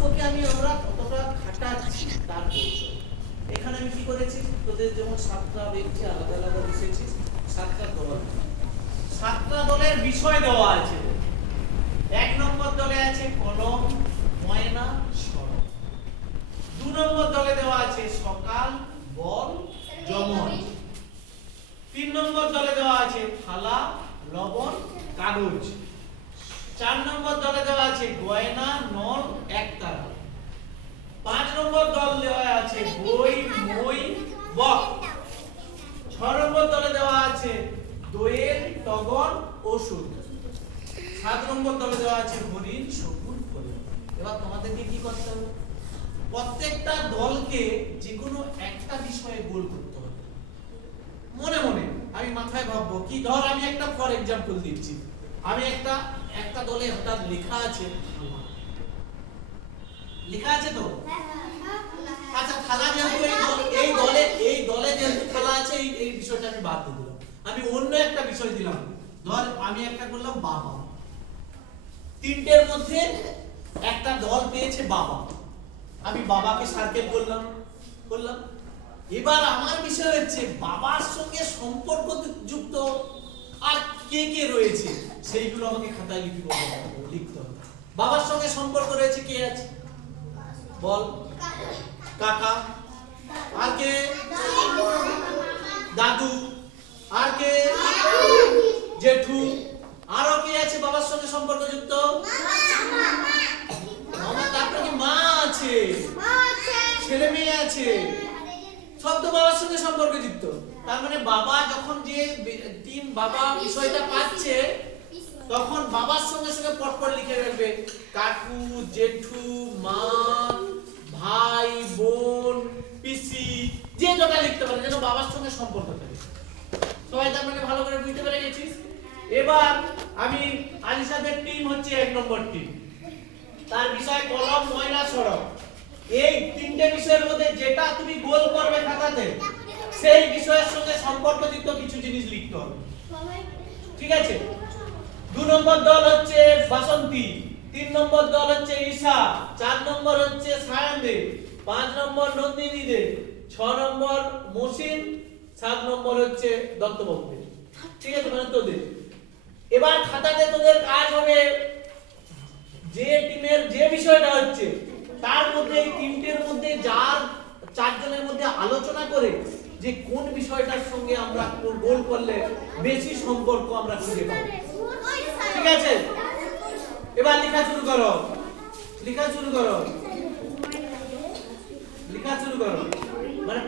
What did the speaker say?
তোকে আমরা কতটা খাটাচ্ছি তার কৌশল। এখানে আমি কি করেছি, তোদের যেমন 7টা ব্যক্তি আলাদা আলাদা বসেছিস, 7টা দল, 7টা দলের বিষয় দেওয়া আছে। 1 নম্বর দলে আছে কলম, ময়না, সড়ক। 2 নম্বর দলে দেওয়া আছে সকাল, বল, যমন। 3 নম্বর দলে দেওয়া আছে থালা, লবণ, কাগজ। 4 নম্বর দলে দেওয়া আছে গয়না, নল, একতারা। 5 নম্বর দল দেওয়া আছে বই, মই, বক। 6 নম্বর দলে দেওয়া আছে দোয়েল, টগর, ওষুধ। 7 নম্বর দলে দেওয়া আছে হরিণ, শকুন, ফল। এবার তোমাদেরকে কি করতে হবে, প্রত্যেকটা দলকে যে কোনো একটা বিষয়ে গোল করতে হবে। মনে মনে আমি মাথায় ভাববো কি, ধর আমি একটা ফর এক্সাম্পল দিচ্ছি, আমি একটা দলে হঠাৎ লেখা আছে, লেখা আছে তো, আচ্ছা থালা যেহেতু এই দলে যেহেতু থালা আছে, এই বিষয়টা আমি বাদ দিয়ে দিলাম, আমি অন্য একটা বিষয় দিলাম। ধর আমি একটা করলাম বাবা, 3টের মধ্যে একটা দল পেয়েছে বাবা, আমি বাবাকে সার্কেল করলাম। এবার আমার বিষয় হচ্ছে বাবার সঙ্গে সম্পর্ক যুক্ত আর কে কে রয়েছে সেইগুলো আমাকে খাতায় লিখতে হবে। বাবার সঙ্গে সম্পর্ক রয়েছে কে আছে বল, কাকা, আর কে দাদু, আর কে জেঠু, আরো কে আছে বাবার সঙ্গে সম্পর্ক যুক্ত, মামা, তারপরে কি মা আছে, ছেলে মেয়ে আছে, সব তো বাবার সঙ্গে সম্পর্কযুক্ত। তার মানে বাবা যখন যে টিম বাবা বিষয়টা পাচ্ছে, তখন বাবার সঙ্গে সঙ্গে পরপর লিখে রাখবে কাকু, জেঠু, মা, ভাই, বোন, পিসি, যে যটা লিখতে পারে যেন বাবার সঙ্গে সম্পর্ক থাকে। সবাই তার মানে ভালো করে বুঝতে পেরে গেছিস। এবার আমি আলিশাদের টিম হচ্ছে 1 নম্বর টিম, তার বিষয় কলম, ময়না, সড়ক। এই 3টে বিষয়ের মধ্যে যেটা তুমি গোল করবে খাতাতে, সেই বিষয়ের সঙ্গে সম্পর্কযুক্ত কিছু জিনিস লিখতে হবে, ঠিক আছে। 2 নম্বর দল হচ্ছে বাসন্তী, 3 নম্বর দল হচ্ছে ঈশা, 4 নম্বর হচ্ছে সায়নদেব, 5 নম্বর নন্দিনী দে, 6 নম্বর মসিন, 7 নম্বর হচ্ছে দত্তবাবু, ঠিক আছে, মানে তোদের। এবার খাতাতে তোদের কাজ হবে যে টিমের যে বিষয়টা হচ্ছে তার মধ্যে এই 3টের মধ্যে যার 4 জনের মধ্যে আলোচনা করে যে কোন বিষয়টার সঙ্গে আমরা গোল করলে বেশি সম্পর্ক আমরা খুঁজে পাবো, ঠিক আছে। এবার লেখা শুরু করো, মানে